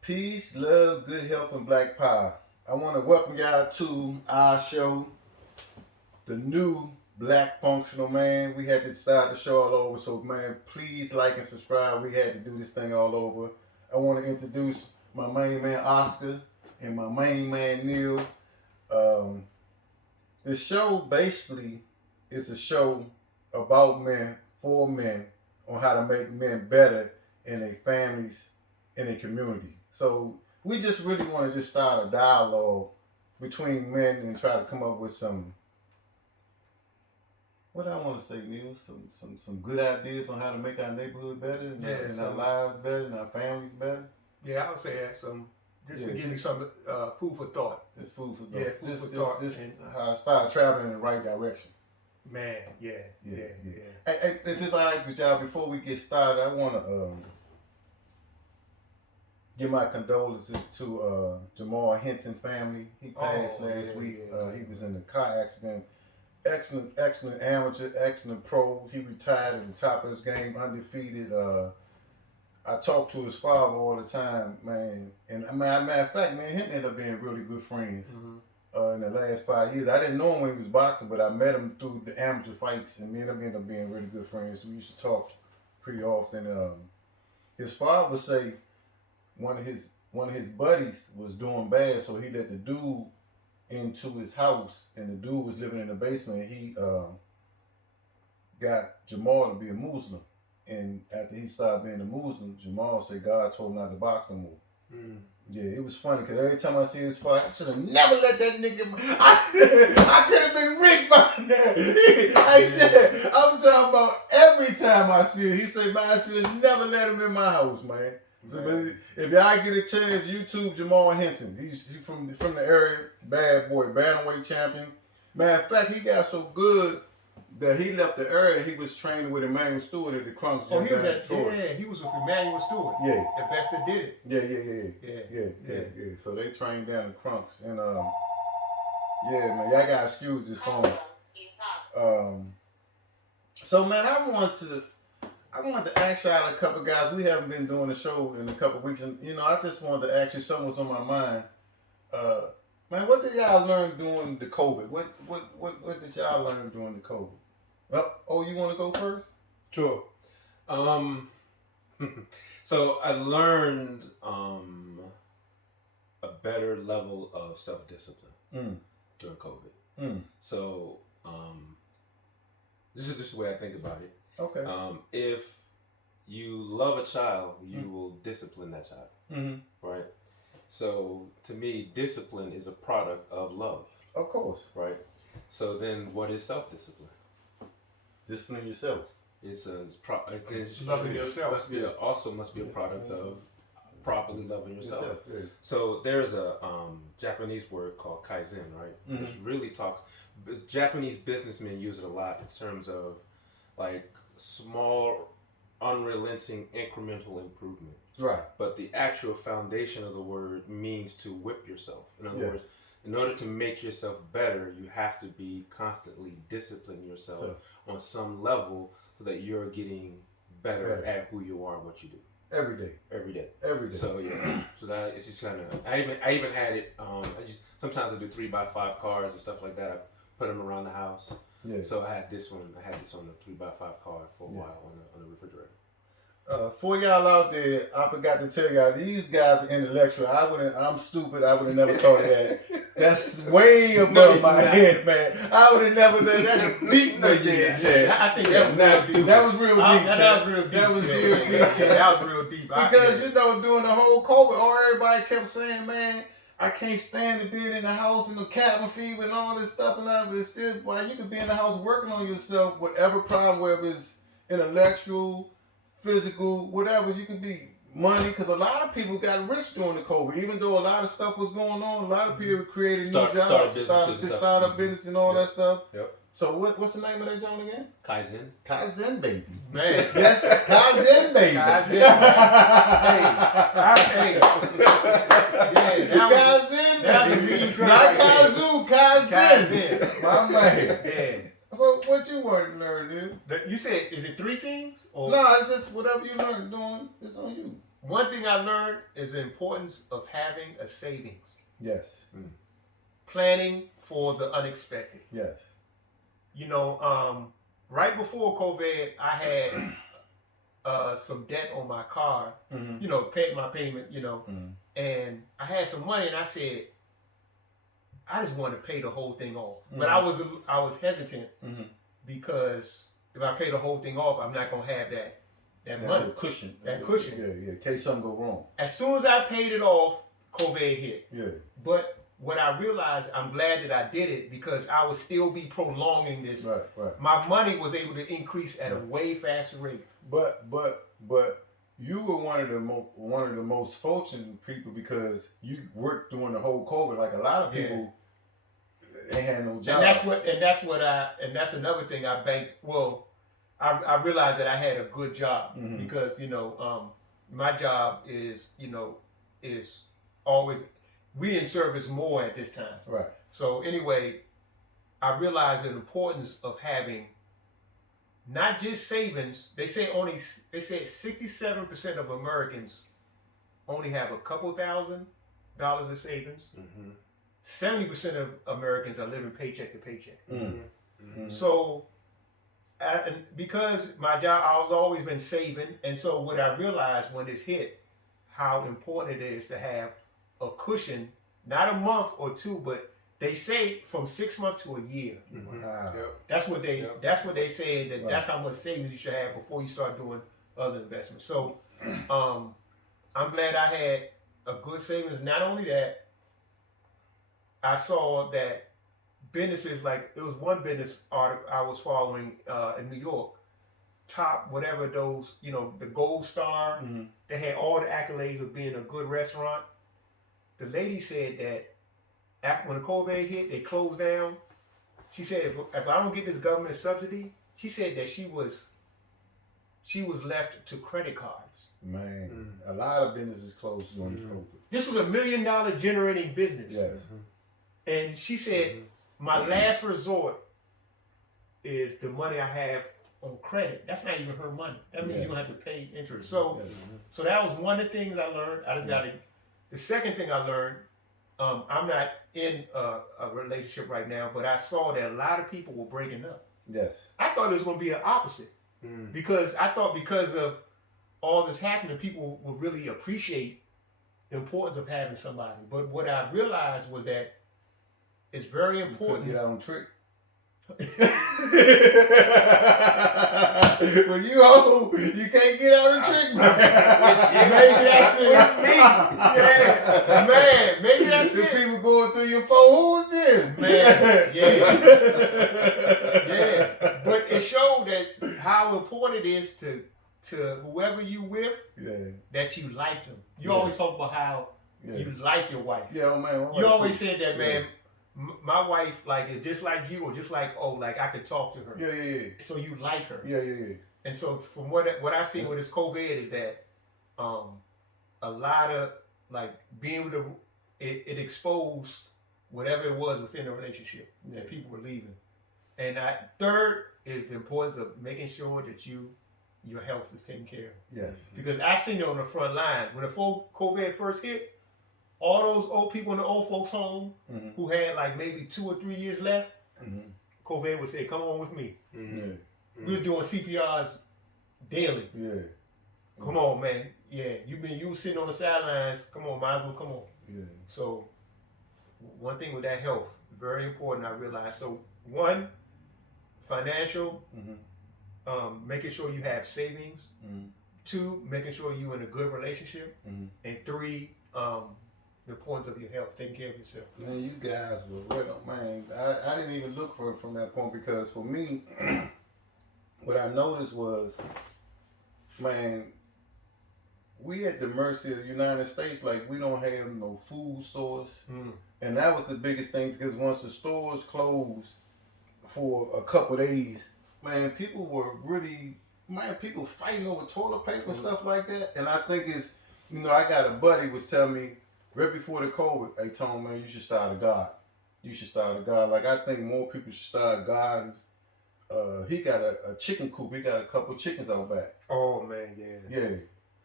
Peace, love, good health, and black power. I want to welcome y'all to our show, the new Black Functional Man. We had to start the show all over, so man, please like and subscribe. We had to do this thing all over. I want to introduce my main man Oscar and my main man Neil. The show basically is a show about men, for men, on how to make men better in their families, in their community. So we just really want to just start a dialogue between men and try to come up with some, what I want to say, Neil, some good ideas on how to make our neighborhood better and our lives better and our families better. Yeah, I would say that to give me some food for thought. Just food for thought. Yeah, food for thought. Just how I start traveling in the right direction. Man, yeah. Hey, if it's all right with y'all, before we get started, I want to give my condolences to Jamal Hinton family. He passed last week. He was in a car accident. Excellent amateur, excellent pro. He retired at the top of his game, undefeated. I talk to his father all the time, man. And matter of fact, man, him ended up being really good friends in the last 5 years. I didn't know him when he was boxing, but I met him through the amateur fights, and me and him ended up being really good friends. We used to talk pretty often. His father would say one of his buddies was doing bad, so he let the dude into his house, and the dude was living in the basement. He got Jamal to be a Muslim. And after he started being a Muslim, Jamal said God told him not to box no more. Yeah, it was funny because every time I see his fight, I should have never let that nigga. I could have been rich by now. I'm talking about every time I see it. He said, man, I should have never let him in my house, man. So, if y'all get a chance, YouTube Jamal Hinton. He's from the area, bad boy, bantamweight champion. Matter of fact, he got so good that he left the area. He was training with Emmanuel Stewart at the Crunks Gym. He was with Emmanuel Stewart. Yeah. The best that did it. Yeah. So they trained down the Crunks. And yeah, man, y'all gotta excuse this phone. So man, I want to ask y'all a couple guys. We haven't been doing the show in a couple weeks, and I just wanted to ask you something was on my mind. Man, what did y'all learn during the COVID? What did y'all learn during the COVID? Well, you want to go first? Sure. So I learned a better level of self-discipline during COVID. So this is just the way I think about it. Okay. If you love a child, you will discipline that child, right? So to me, discipline is a product of love. Of course. Right? So then what is self-discipline? Discipline yourself. Loving yourself. Must be a product of properly loving yourself. Yeah. So there's a Japanese word called kaizen, right? It really talks. Japanese businessmen use it a lot in terms of like small, unrelenting, incremental improvement. Right. But the actual foundation of the word means to whip yourself. In other words, in order to make yourself better, you have to be constantly disciplining yourself on some level so that you're getting better at who you are and what you do. Every day. So so that it's just kind of. I even had it. Sometimes I do 3x5 cars and stuff like that. I put them around the house. Yeah. So I had this on the 3x5 car for a while on the refrigerator. For y'all out there, I forgot to tell y'all, these guys are intellectual. I'm stupid. I would have never thought of that. That's way above my head, man. I would have never done that. That's deep, man. I think that was real deep. That was real deep. That was real deep. That was real deep. Because during the whole COVID, everybody kept saying, man, I can't stand to be in the house and the cabin fever and all this stuff and all this. Still, why you could be in the house working on yourself, whatever problem, whether it's intellectual, physical, whatever, you could be money, because a lot of people got rich during the COVID. Even though a lot of stuff was going on, a lot of people created new jobs, start up business and all that stuff. Yep. So what's the name of that joint again? Kaizen, baby. Man. Yes, Kaizen, baby. Kaizen, Kaizen, baby. Not Kazoo, Kaizen. My man. Yeah. So what you want to learn, dude? You said, is it 3 things? Or? No, it's just whatever you learn doing, it's on you. one thing I learned is the importance of having a savings. Yes. Planning for the unexpected. Yes. You know, right before COVID, I had some debt on my car. You know, paid my payment. You know, and I had some money, and I said, I just want to pay the whole thing off. But I was hesitant because if I pay the whole thing off, I'm not gonna have that money cushion. That cushion. Yeah. In case something go wrong. As soon as I paid it off, COVID hit. Yeah. But what I realized, I'm glad that I did it because I would still be prolonging this. Right. My money was able to increase at a way faster rate. But you were one of the most fortunate people because you worked during the whole COVID. Like a lot of people, they had no job. And that's another thing I banked. Well, I realized that I had a good job because my job is always, we in service more at this time. Right. So anyway, I realized the importance of having not just savings. They say 67% of Americans only have a couple $1,000 of savings. 70% of Americans are living paycheck to paycheck. So, and because my job, I've always been saving, and so what I realized when this hit, how important it is to have a cushion, not a month or two, but they say from 6 months to a year. Wow. That's what they say, that that's how much savings you should have before you start doing other investments. So I'm glad I had a good savings. Not only that, I saw that businesses, like it was one business article I was following in New York, top whatever those, the Gold Star, they had all the accolades of being a good restaurant. The lady said that after when the COVID hit, they closed down. She said, if I don't get this government subsidy, she said that she was left to credit cards. Man, a lot of businesses closed during COVID. This was $1 million generating business. Yes. And she said, my last resort is the money I have on credit. That's not even her money. That means you're going to have to pay interest. So that was one of the things I learned. I just got to. The second thing I learned, I'm not in a relationship right now, but I saw that a lot of people were breaking up. Yes. I thought it was going to be an opposite because I thought because of all this happening, people would really appreciate the importance of having somebody. But what I realized was that it's very important. You couldn't get out on trick. When you old, you can't get out of trick, man. Maybe that's it. Yeah, man. Maybe that's the it. People going through your phone. Who was this? Man, yeah. But it showed that how important it is to whoever you with, that you like them. You always talk about how you like your wife. Yeah, man. You always said that, man. My wife, like, is just like you, or just like, like I could talk to her. Yeah. So you like her. Yeah. And so from what I see with this COVID is that a lot of, like, being able to, it exposed whatever it was within the relationship that people were leaving. And third is the importance of making sure that your health is taken care of. Yes. Because I seen it on the front line. When the COVID first hit, all those old people in the old folks home who had like maybe 2 or 3 years left, COVID would say, come on with me. We was doing CPRs daily. Yeah. Come on, man. Yeah, you was sitting on the sidelines. Come on, might as well come on. Yeah. So one thing with that health, very important, I realized. So one, financial, making sure you have savings. 2, making sure you're in a good relationship. And 3, the importance of your health, taking care of yourself. Man, you guys were right on, man. I didn't even look for it from that point because for me, what I noticed was, man, we at the mercy of the United States. Like, we don't have no food stores. And that was the biggest thing because once the stores closed for a couple of days, man, people were really, people fighting over toilet paper and stuff like that. And I think it's, I got a buddy was telling me, right before the COVID, they told me, man, you should start a God. You should start a God. Like, I think more people should start gardens. He got a chicken coop. He got a couple chickens out back. Oh, man, yeah. Yeah.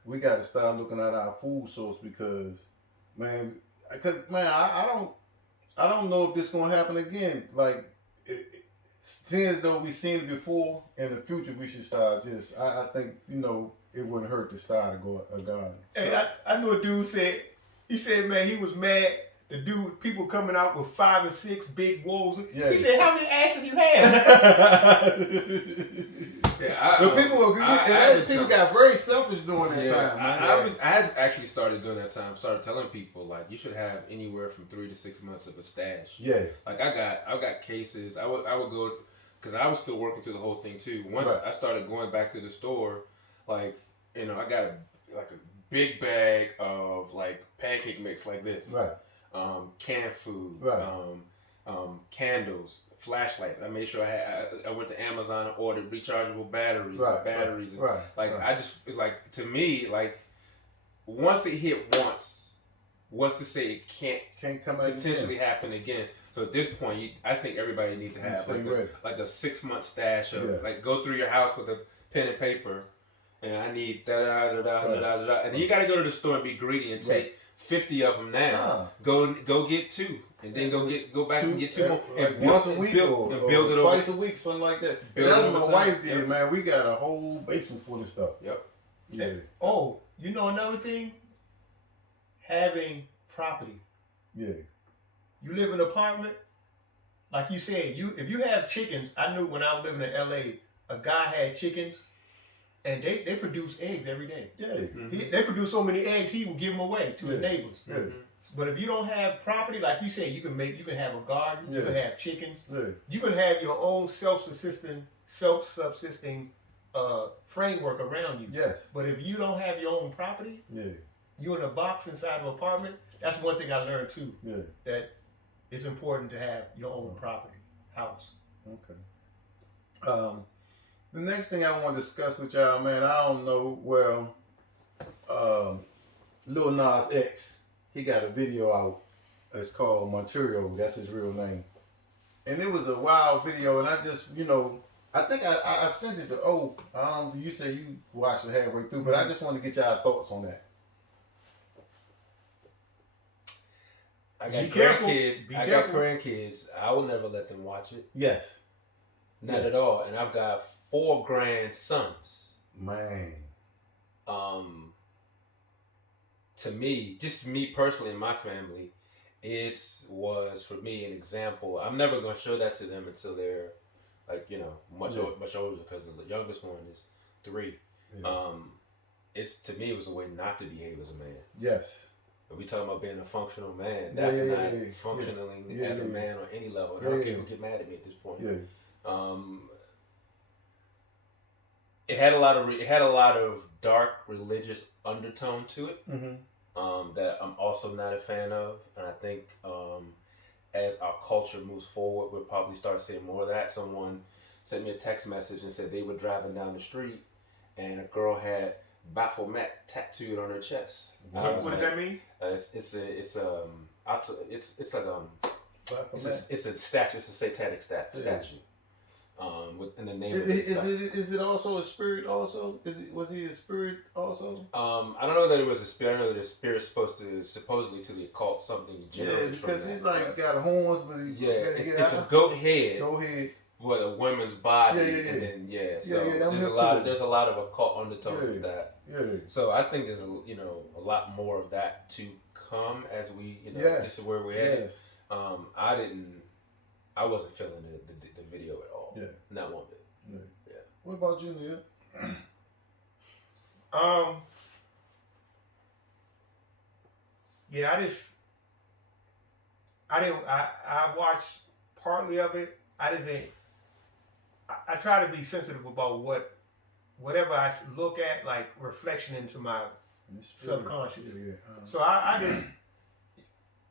we got to start looking at our food source because I don't know if this gonna happen again. Like, seeing as though we've seen it before, in the future we should start just. I think it wouldn't hurt to start a garden. Hey, I know a dude said man, he was mad. The dude, people coming out with 5 and 6 big wolves. Yeah. He said, "How many asses you have?" People got very selfish during that time. Man. I actually started during that time. Started telling people like you should have anywhere from 3 to 6 months of a stash. Yeah. Like I got cases. I would go because I was still working through the whole thing too. Once I started going back to the store, like I got a big bag of like pancake mix like this. Right. Canned food, right. Candles, flashlights. I made sure I went to Amazon and ordered rechargeable batteries, I just like to me like once it hit once, what's to say it can't come potentially happen again? So at this point, I think everybody needs to have like a 6 month stash of like go through your house with a pen and paper, and I need da da da da da da, and then you got to go to the store and be greedy and take 50 of them now. Go get 2, and then go back and get 2 more. Like once a week or build it twice a week, something like that. That's what my wife did, man. We got a whole basement full of stuff. Yep. Yeah. Oh, another thing? Having property. Yeah. You live in an apartment, like you said. If you have chickens, I knew when I was living in LA, a guy had chickens. And they produce eggs every day. Yeah. Mm-hmm. They produce so many eggs, he would give them away to his neighbors. Yeah. Mm-hmm. But if you don't have property, like you said, you can have a garden, you can have chickens, you can have your own self-subsisting framework around you. Yes. But if you don't have your own property, you're in a box inside of an apartment. That's one thing I learned too. Yeah. That it's important to have your own property, house. Okay. The next thing I want to discuss with y'all, man, I don't know. Well, Lil Nas X, he got a video out. It's called Monterio. That's his real name. And it was a wild video. And I just, I think I sent it to you said you watched it halfway through, but I just want to get y'all thoughts on that. I got grandkids. I will never let them watch it. Yes. Not at all. And I've got 4 grandsons. Man. To me, just me personally and my family, it was for me an example. I'm never going to show that to them until they're like, much older, because the youngest one is 3. Yeah. To me, it was a way not to behave as a man. Yes. If we talking about being a functional man, that's not functioning as a man on any level. And I don't care who get mad at me at this point. Yeah. It had a lot of dark religious undertone to it, that I'm also not a fan of, and I think as our culture moves forward, we'll probably start seeing more of that. Someone sent me a text message and said they were driving down the street, and a girl had Baphomet tattooed on her chest. What does that mean? It's a statue. It's a satanic statue. In the name is it also a spirit? Also, was he a spirit? Also, I don't know that it was a spirit. I know that a spirit's supposedly to the occult something. Yeah, because he got horns, but it's a goat head. Goat head. With a woman's body, and then there's a lot of occult undertones with that. Yeah. So I think there's a lot more of that to come as we get to where we're at. I wasn't feeling the video at all. Yeah. Not one bit. Yeah. What about you, Neil? I watched partly of it. I try to be sensitive about whatever I look at, like reflection into my subconscious. Yeah. So I just,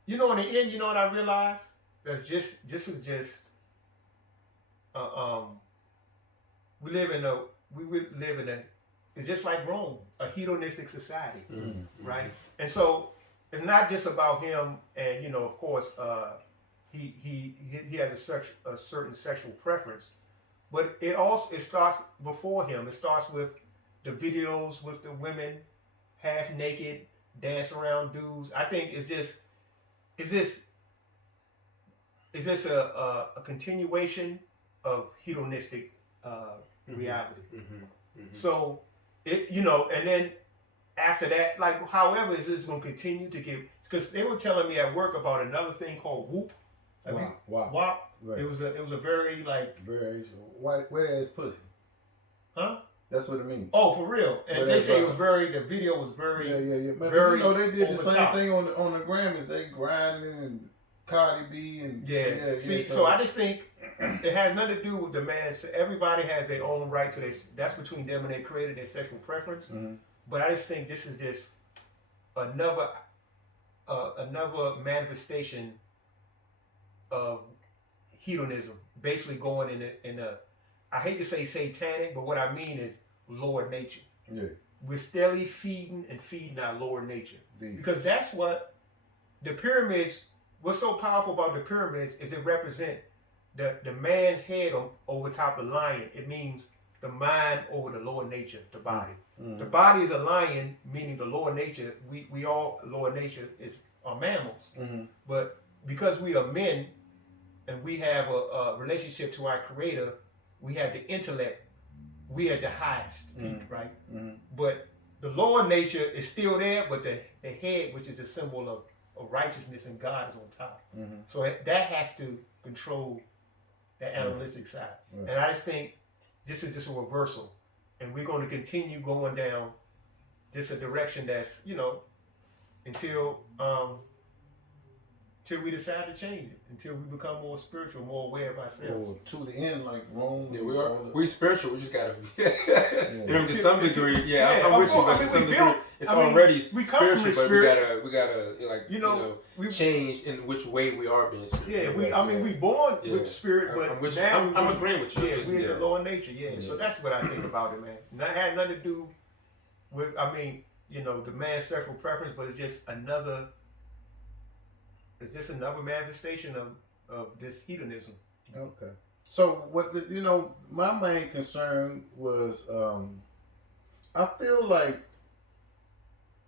in the end, what I realized? That's just we live in a it's just like Rome, a hedonistic society, right? And so it's not just about him, and of course, he has a certain sexual preference, but it starts before him. It starts with the videos with the women half naked, dance around dudes. I think it's just a continuation of hedonistic reality. So and then after that, like, however, is this going to continue to give? Because they were telling me at work about another thing called WOOP. WAP. Right. It was a very like very where is pussy? Huh? That's what it means. Oh, for real. And they say it was the video was very Man, very they did the same thing on the Grammys. They grinding and Cardi B and See, so I just think it has nothing to do with the man. Everybody has their own right to this. That's between them and their creator, their sexual preference. But I just think this is just another manifestation of hedonism, basically going in a I hate to say satanic, but what I mean is lower nature. Yeah. We're steadily feeding our lower nature. Because that's what the pyramids, what's so powerful about the pyramids is it represent the man's head over top of the lion. It means the mind over the lower nature, the body. The body is a lion, meaning the lower nature. We all, lower nature are mammals. But because we are men and we have a relationship to our creator, we have the intellect, we are the highest peak, right? But the lower nature is still there, but the head, which is a symbol of righteousness and God, is on top. So that has to control the animalistic side. And I just think this is just a reversal. And we're going to continue going down just a direction that's, until we decide to change it, until we become more spiritual, more aware of ourselves. Or to the end, like Rome. Yeah, we're spiritual. We just gotta, to some degree. Yeah, I'm with you, but to some degree, it's already spiritual. But we gotta change in which way we are being spiritual. Yeah, we born with spirit, but I'm agreeing with you. Yeah, we're in the lower nature. Yeah, so that's what I think about it, man. That had nothing to do with, the man's sexual preference, but it's just another. It's just another manifestation of this hedonism. Okay. So my main concern was I feel like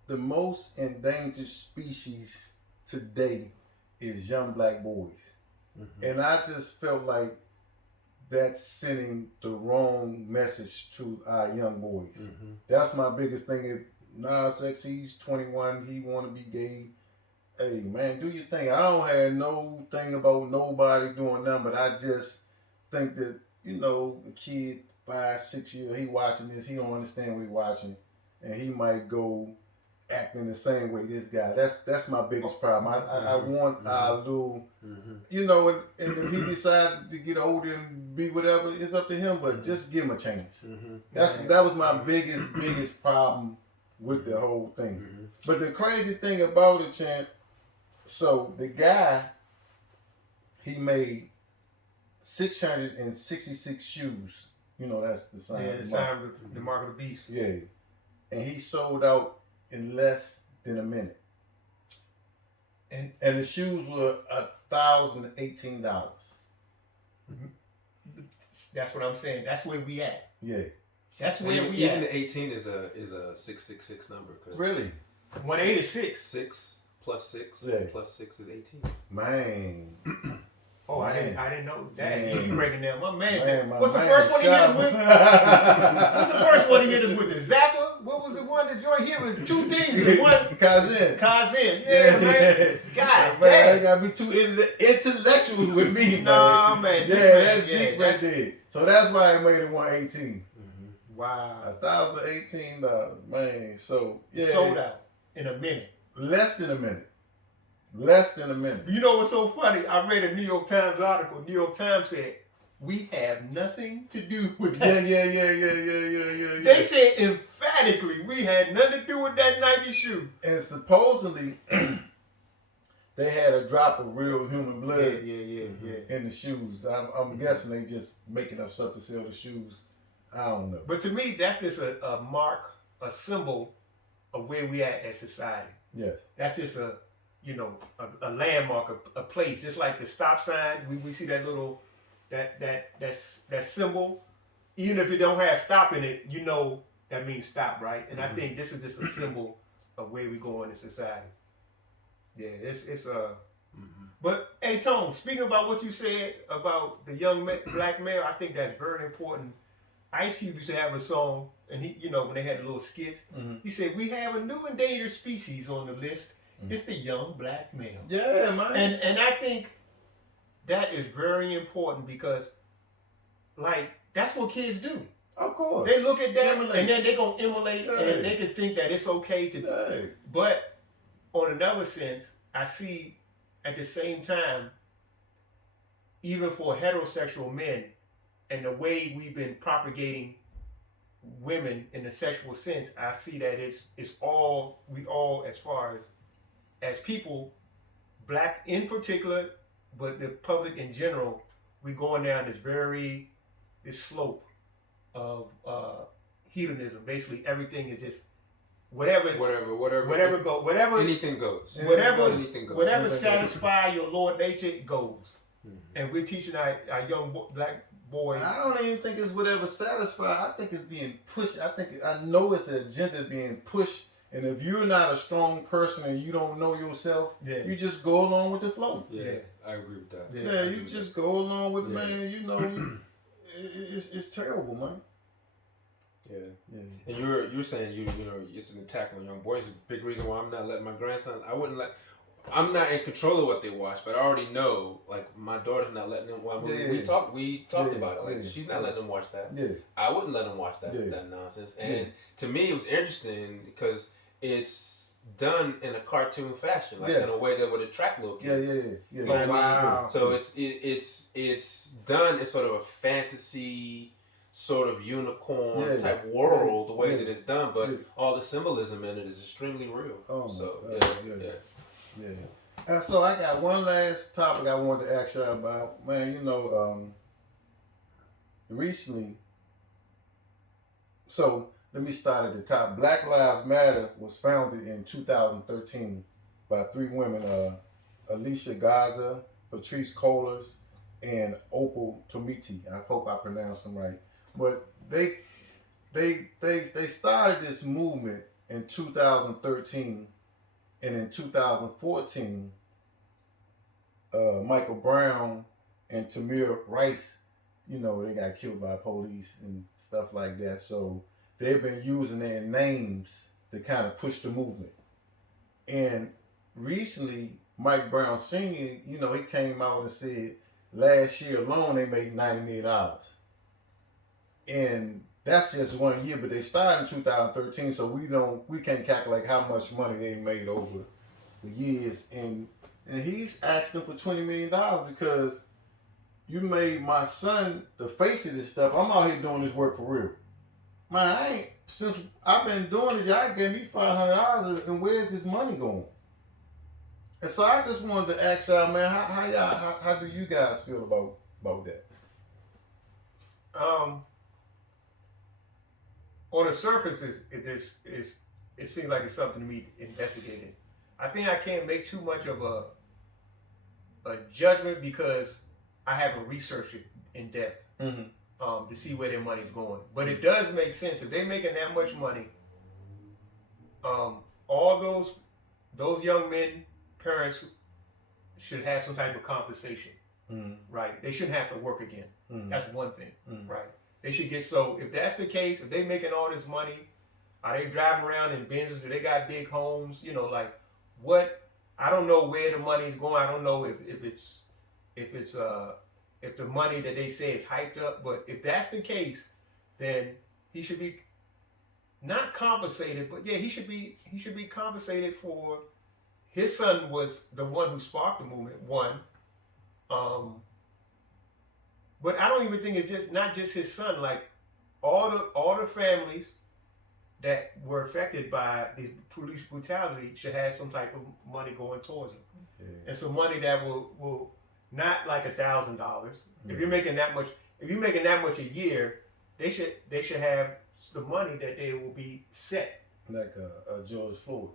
the most endangered species today is young black boys. And I just felt like that's sending the wrong message to our young boys. That's my biggest thing. Nas X, he's 21, he want to be gay. Hey, man, do your thing. I don't have no thing about nobody doing nothing, but I just think that, the kid, 5, 6 years, he watching this, he don't understand what he watching, and he might go acting the same way this guy. That's my biggest problem. I want our little, and if he decided to get older and be whatever, it's up to him, but just give him a chance. That was my biggest problem with the whole thing. But the crazy thing about it, champ, so the guy, he made 666 shoes. That's the sign. Yeah, the sign of the mark of the beast. Yeah. And he sold out in less than a minute. And the shoes were $1,018. That's what I'm saying. That's where we at. Yeah. That's where we at. Even the 18 is a 666 number. Really? 186. 6 plus 6 plus 6 is 18. Man. Oh, man. I didn't know that. You breaking down my man. What's the first one he hit us with? What's the first one he hit us with? The Zappa? What was the one that joined here with 2 things? One Kazin. Yeah, man. God, man, I gotta be 2 intellectuals with me, man. Nah, man. That's deep right there. So that's why I made it 118. Wow. $1,018, man. So sold out in a minute. Less than a minute. You know what's so funny? I read a New York Times article. New York Times said, we have nothing to do with that. Yeah. They said emphatically, we had nothing to do with that Nike shoe. And supposedly, they had a drop of real human blood in the shoes. I'm guessing they just making up stuff to sell the shoes. I don't know. But to me, that's just a mark, a symbol of where we at as society. Yes. That's just a landmark, a place. Just like the stop sign, we see that little that symbol. Even if it don't have stop in it, that means stop, right? And I think this is just a symbol of where we go in society. Yeah, it's But hey, Tone, speaking about what you said about the young black male, I think that's very important. Ice Cube used to have a song, and he, when they had the little skits, he said, "We have a new endangered species on the list. It's the young black male." Yeah, man. And I think that is very important because, like, that's what kids do. Of course. They look at that and then they're gonna emulate, and they can think that it's okay to do. But on another sense, I see at the same time, even for heterosexual men, and the way we've been propagating women in a sexual sense, I see that we all as far as people, black in particular, but the public in general, we're going down this slope of hedonism. Basically, everything is just whatever anything goes. Whatever satisfy your lower nature goes. And we're teaching our young black boys. I don't even think it's whatever satisfy. I think it's being pushed. I know it's an agenda being pushed. And if you're not a strong person and you don't know yourself, you just go along with the flow. Yeah, I agree with that. Yeah, you just go along with man. It's terrible, man. Yeah. And you're saying you know it's an attack on young boys. It's a big reason why I'm not letting my grandson. I'm not in control of what they watch, but I already know. Like my daughter's not letting them watch. We talked about it. Like she's not letting them watch that. Yeah. I wouldn't let them watch that nonsense. And to me, it was interesting because it's done in a cartoon fashion, like in a way that would attract little kids. Yeah. You know what I mean? So it's done in sort of a fantasy, sort of unicorn type world, the way that it's done, but all the symbolism in it is extremely real. Yeah. And so I got one last topic I wanted to ask you about. Man, recently, so let me start at the top. Black Lives Matter was founded in 2013 by three women, Alicia Gaza, Patrice Cullors, and Opal Tometi. I hope I pronounced them right. But they started this movement in 2013, and in 2014, Michael Brown and Tamir Rice, they got killed by police and stuff like that. So they've been using their names to kind of push the movement. And recently, Mike Brown Sr., he came out and said last year alone they made $90 million. And that's just 1 year, but they started in 2013, so we can't calculate how much money they made over the years. And he's asking for $20 million because you made my son the face of this stuff. I'm out here doing this work for real. Man, since I've been doing it, y'all gave me $500, and where's this money going? And so I just wanted to ask y'all, man, how do you guys feel about that? On the surface, it seems like it's something to be investigated. I think I can't make too much of a judgment because I haven't researched it in depth to see where their money's going. But it does make sense if they're making that much money. All those young men, parents should have some type of compensation, right? They shouldn't have to work again. That's one thing, right? They should get, so if that's the case, if they making all this money, are they driving around in Benzes? Do they got big homes? Like what? I don't know where the money's going. I don't know if the money that they say is hyped up. But if that's the case, then he should be not compensated. But yeah, he should be compensated for. His son was the one who sparked the movement. One. But I don't even think it's just not just his son. Like all the families that were affected by this police brutality should have some type of money going towards them, and some money that will not like $1,000. If you're making that much a year, they should have the money that they will be set. Like George Floyd.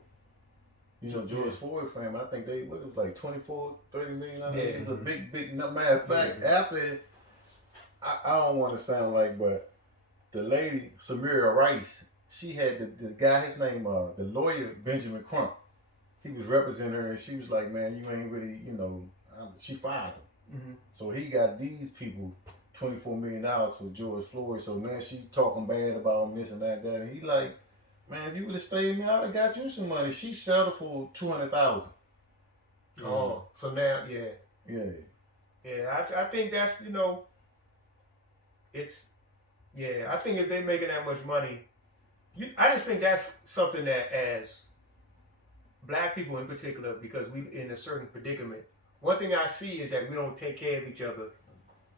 George Floyd family, I think it was like 24, 30 million. It's a big number. Matter of fact, after, I don't want to sound like, but the lady, Samira Rice, she had the guy, his name, the lawyer Benjamin Crump. He was representing her, and she was like, "Man, you ain't really, she fired him." Mm-hmm. So he got these people $24 million for George Floyd. So man, she talking bad about him, this and that, and he like, "Man, if you would have stayed with me, I'd have got you some money." She settled for $200,000. Oh, so now, yeah. Yeah. I think that's it's I think if they're making that much money, I just think that's something that as black people in particular, because we in a certain predicament. One thing I see is that we don't take care of each other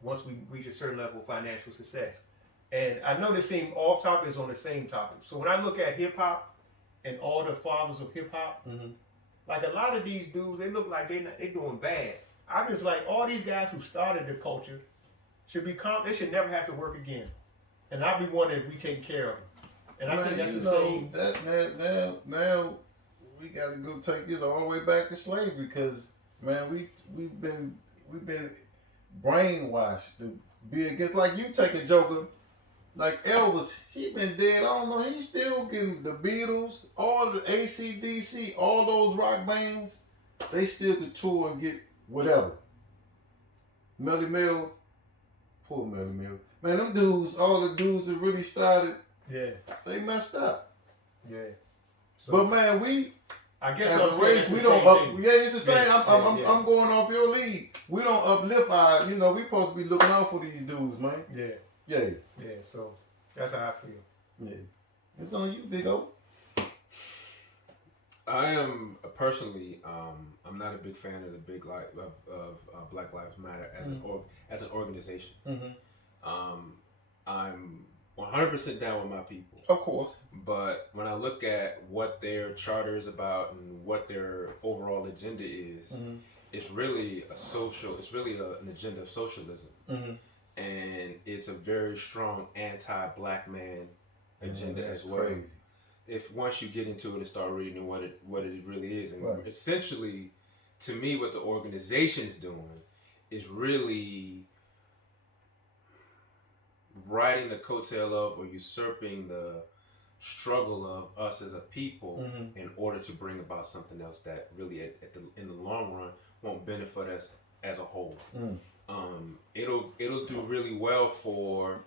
once we reach a certain level of financial success. And I know this seems off topic, is on the same topic. So when I look at hip hop and all the fathers of hip hop, like a lot of these dudes, they look like they're doing bad. I'm just like, all these guys who started the culture should be they should never have to work again. And I'll be wondering if we take care of them. And I think that's the same. Now we got to go take this all the way back to slavery, because man, we've been brainwashed to be against. Like, you take a joker like Elvis, he been dead. I don't know. He's still getting the Beatles, all the AC/DC, all those rock bands. They still could tour and get whatever. Melly Mel, poor Melly Mel. Man, them dudes, all the dudes that really started, they messed up. Yeah. So, but man, I guess as a race, we don't it's the same. I'm going off your lead. We don't uplift our, we supposed to be looking out for these dudes, man. Yeah, so that's how I feel. Yeah. It's on you, Big O. I am personally, I'm not a big fan of the of Black Lives Matter as an organization. I'm 100% down with my people. Of course. But when I look at what their charter is about and what their overall agenda is, it's really an agenda of socialism. And it's a very strong anti-black man agenda as well. Crazy. If once you get into it and start reading what it really is, and essentially, to me, what the organization is doing is really riding the coattail of or usurping the struggle of us as a people in order to bring about something else that really, in the long run, won't benefit us as a whole. It'll do really well for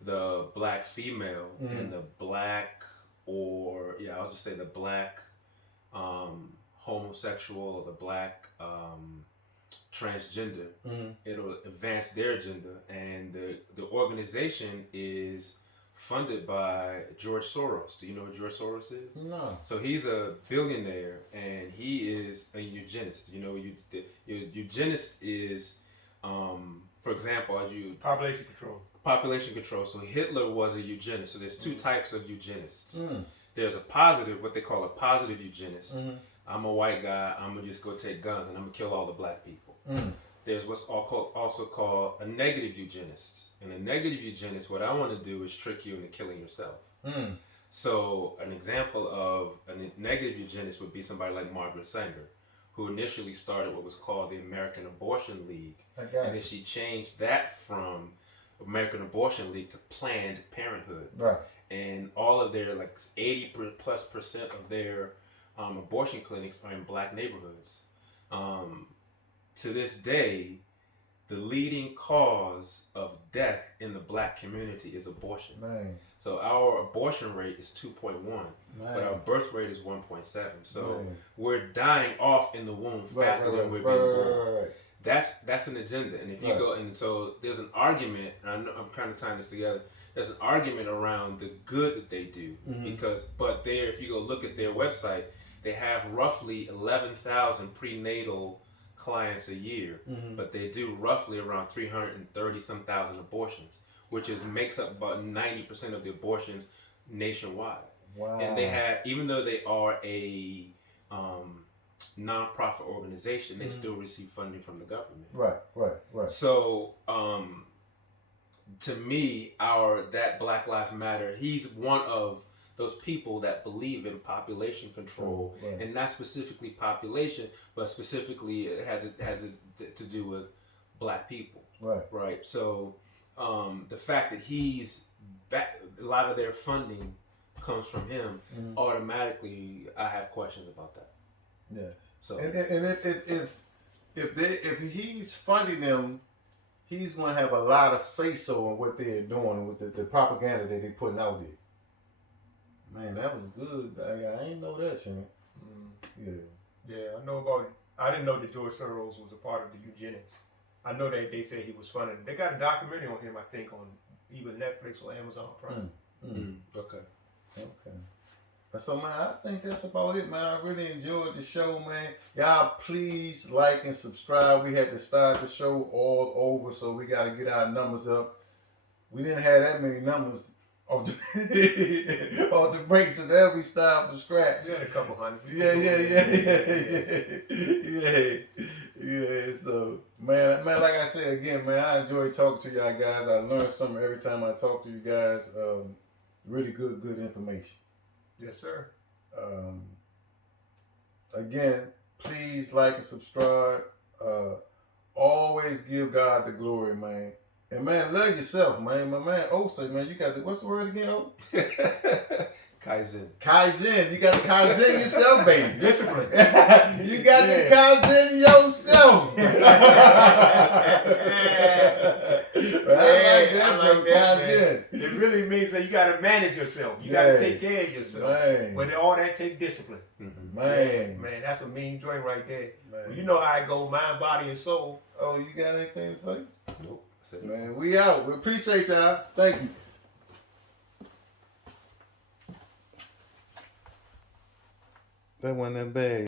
the black female and the black, I'll just say the black homosexual or the black transgender. It'll advance their agenda, and the organization is funded by George Soros. Do you know who George Soros is? No. So he's a billionaire, and he is a eugenist. Eugenist is, for example, population control. So Hitler was a eugenist. So there's two types of eugenists. There's what they call a positive eugenist. I'm a white guy, I'm gonna just go take guns and I'm gonna kill all the black people. There's what's also called a negative eugenist. And a negative eugenist, what I want to do is trick you into killing yourself. So an example of a negative eugenist would be somebody like Margaret Sanger, who initially started what was called the American Abortion League. And then she changed that from American Abortion League to Planned Parenthood. Right. And all of their 80%+ of their abortion clinics are in black neighborhoods. To this day, the leading cause of death in the black community is abortion. Man. So our abortion rate is 2.1, but our birth rate is 1.7. So we're dying off in the womb faster than we're being born. That's an agenda. And if you go, and so there's an argument, and I'm kind of tying this together. There's an argument around the good that they do, if you go look at their website, they have roughly 11,000 prenatal clients a year, but they do roughly around 330 thousand abortions, which makes up about 90% of the abortions nationwide. Wow. And they have, even though they are a non-profit organization, they still receive funding from the government. Right. So, to me, that Black Lives Matter, he's one of those people that believe in population control, and not specifically population, but specifically it has to do with black people. Right. So the fact that a lot of their funding comes from him, automatically I have questions about that. Yeah. So And if he's funding them, he's going to have a lot of say so in what they're doing with the propaganda that they're putting out there. Man, that was good. I ain't know that, man. Yeah. Yeah, I know about it. I didn't know that George Soros was a part of the eugenics. I know that they said he was funding. They got a documentary on him, I think, on either Netflix or Amazon Prime. Okay. So, man, I think that's about it, man. I really enjoyed the show, man. Y'all, please like and subscribe. We had to start the show all over, so we got to get our numbers up. We didn't have that many numbers off the break, so there we start from scratch. We had a couple hundred. Yeah. So, man, like I said again, man, I enjoy talking to y'all guys. I learn something every time I talk to you guys. Really good information. Yes, sir. Again, please like and subscribe. Always give God the glory, man. And man, love yourself, man. My man Osa, man, you got the, what's the word again, O? Kaizen. Kaizen. You got the Kaizen yourself, baby. Discipline. You got the Kaizen yourself. I like that, Kaizen. It really means that you got to manage yourself. You got to take care of yourself. Man. But all that takes discipline. Man, that's a mean joint right there. Man. Well, you know how it go, mind, body, and soul. Oh, you got anything to say? Nope. Man, we out. We appreciate y'all. Thank you. That wasn't that bad.